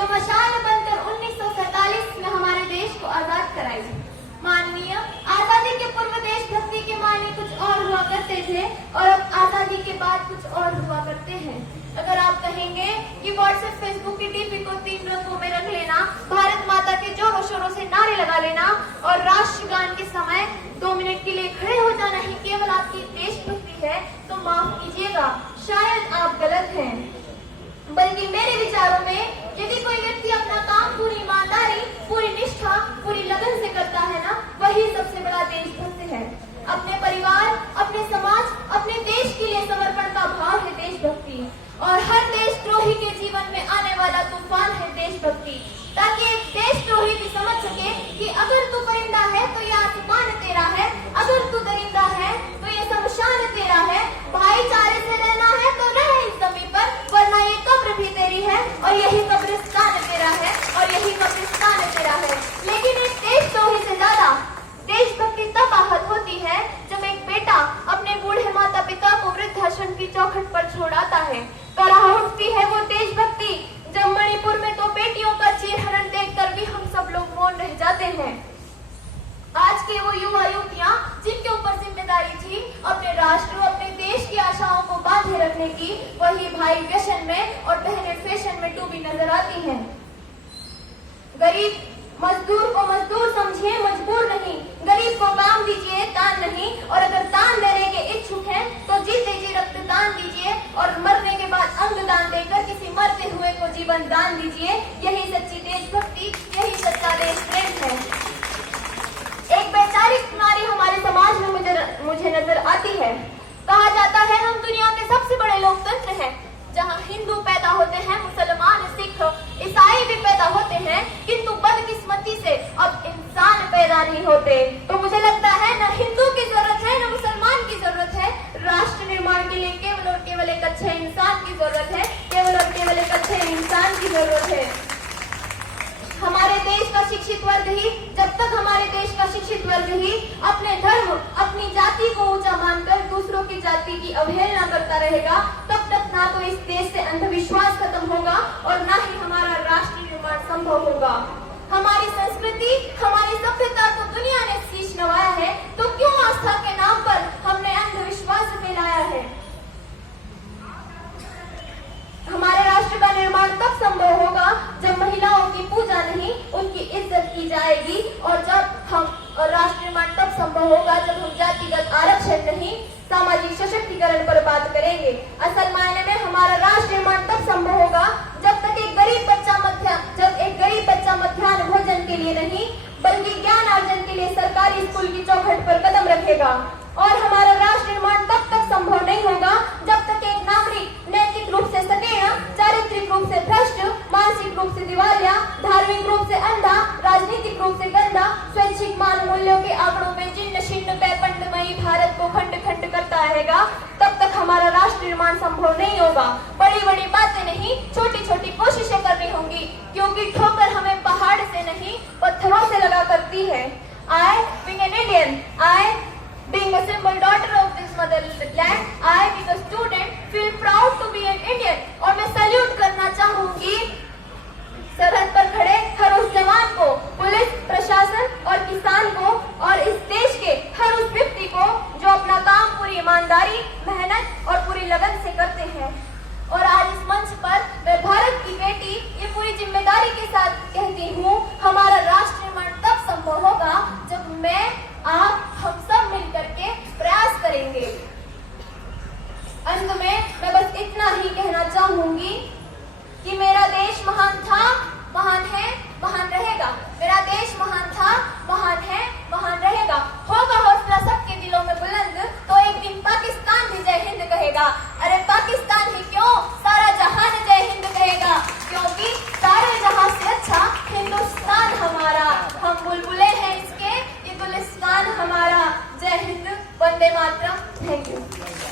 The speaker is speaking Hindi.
जो मशाल बनकर 1947 में हमारे देश को आजाद कराई। माननीय, आजादी के पूर्व देशभक्ति के मायने कुछ और हुआ करते थे और अब आजादी के बाद कुछ और हुआ करते हैं। अगर आप कहेंगे कि व्हाट्सएप फेसबुक की डीपी को 3 रंगों में रख लेना, भारत माता के जोरों शोरों से नारे लगा लेना और राष्ट्रगान के समय 2 मिनट के लिए खड़े हो जाना ही केवल आपकी देशभक्ति है, तो माफ कीजिएगा, शायद आप गलत हैं। बल्कि मेरे विचारों में यदि कोई व्यक्ति अपना काम पूरी ईमानदारी, पूरी निष्ठा, पूरी लगन से करता है ना, वही सबसे बड़ा देशभक्त है। अपने परिवार, अपने समाज, अपने देश के लिए समर्पण का भाव है देशभक्ति। और हर देशद्रोही के जीवन में आने वाला तूफान है देशभक्ति, ताकि एक देशद्रोही भी समझ सके कि अगर तू परिंदा है तो ये आसमान तेरा है, अगर तू दरिंदा है तो ये शमशान तेरा है। भाईचारे से रहना है तो रह इस जमीन पर, वरना ये कब्र भी तेरी है और यही कब्रिस्तान तेरा है और यही कब्रिस्तान तेरा है। लेकिन एक देशद्रोही से ज्यादा देशभक्ति तब आहत होती है जब एक बेटा अपने बूढ़े माता पिता को वृद्धाश्रम की चौखट पर छोड़ आता है। कराह उठती है वो देशभक्ति जब मणिपुर में तो बेटियों का चीरहरण देखकर भी हम सब लोग मौन रह जाते हैं। आज के वो युवा युवतियां जिनके ऊपर जिम्मेदारी थी अपने राष्ट्र, अपने देश की आशाओं को बांधे रखने की, वही भाई व्यसन में और बहनें फैशन में डूबी नजर आती हैं। गरीब मजदूर को मजदूर समझिए, मजबूर नहीं। गरीब को काम दीजिए, दान नहीं। और अगर दान देने के इच्छुक हैं तो जीते जी रक्तदान दीजिए और मरने के बाद अंग दान देकर किसी मरते हुए को जीवन दान दीजिए। यही सच्ची देशभक्ति, यही सच्चा देश प्रेम है। एक वैचारिक नारी हमारे समाज में मुझे नजर आती है। कहा जाता है हम दुनिया के सबसे बड़े लोकतंत्र हैं, जहाँ हिंदू पैदा होते हैं, मुसलमान, सिख, ईसाई भी पैदा होते हैं, किंतु बदकिस्मती से अब इंसान पैदा नहीं होते। तो मुझे लगता है न हिंदू की जरूरत है न मुसलमान की जरूरत है। राष्ट्र निर्माण के लिए केवल और केवल एक अच्छे इंसान की जरूरत है, केवल और केवल एक अच्छे इंसान की जरूरत है। हमारे देश का शिक्षित वर्ग ही, जब तक हमारे देश का शिक्षित वर्ग ही अपने धर्म, अपनी जाति को ऊंचा मानकर दूसरों की जाति की अवहेलना करता रहेगा, तब तक ना तो इस देश से अंधविश्वास खत्म होगा और ना ही हमारा राष्ट्र निर्माण संभव होगा। हमारी संस्कृति, हमारी सभ्यता को दुनिया ने शीश नवाया है, तो क्यों आस्था के नाम पर हमने अंधविश्वास फैलाया है। हमारे राष्ट्र का निर्माण तब संभव होगा जब महिलाओं की पूजा नहीं, उनकी इज्जत की जाएगी। और राष्ट्र निर्माण तब संभव होगा जब हम जातिगत आरक्षण नहीं, सामाजिक सशक्तिकरण पर बात करेंगे। असल मायने में हमारा राष्ट्र निर्माण तब संभव होगा जब एक गरीब बच्चा मध्याह्न भोजन के लिए नहीं, बल्कि ज्ञान अर्जन के लिए सरकारी स्कूल की चौखट पर कदम रखेगा। और हमारा राष्ट्र निर्माण तब तक संभव नहीं होगा जब तक एक नागरिक नैतिक रूप से सकेगा, चारित्रिक रूप से भ्रष्ट, मानसिक रूप से दिवालिया, धार्मिक रूप से अंधा, राजनीतिक रूप से गंदा, स्वैच्छिक मान मूल्यों के आंकड़ों में जिन्न शिन्न पैपंडमयी भारत को खंड खंड करता रहेगा। तब तक हमारा राष्ट्र निर्माण संभव नहीं होगा। बड़ी बड़ी बातें नहीं, छोटी छोटी कोशिशें करनी होंगी, क्योंकि ठोकर हमें पहाड़ से नहीं पत्थरों से लगा करती है। I being an Indian, I being a simple daughter of this motherland, I being a student feel proud to be an Indian। और मैं सैल्यूट करना चाहूंगी सरहद पर खड़े हर उस जवान को, पुलिस प्रशासन और किसान को, और इस देश के हर उस व्यक्ति को जो अपना काम पूरी ईमानदारी, मेहनत और पूरी लगन से करते हैं। और आज इस मंच पर मैं भारत की बेटी ये पूरी जिम्मेदारी के साथ कहती हूँ, हमारा राष्ट्र निर्माण तब संभव होगा जब मैं, आप, हम सब मिलकर के प्रयास करेंगे। अंत में मैं बस इतना ही कहना चाहूंगी कि मेरा देश महान था, महान है, महान रहेगा। मेरा देश महान था, महान है, महान रहेगा। होगा हौसला सबके दिलों में बुलंद, तो एक दिन पाकिस्तान भी जय हिंद कहेगा। अरे पाकिस्तान ही क्यों, सारा जहान जय हिंद कहेगा, क्योंकि सारे जहां से अच्छा हिंदुस्तान हमारा। हम बुलबुले हैं इसके, ये गुलिस्तान हमारा। जय हिंद, वंदे मातरम। Thank you.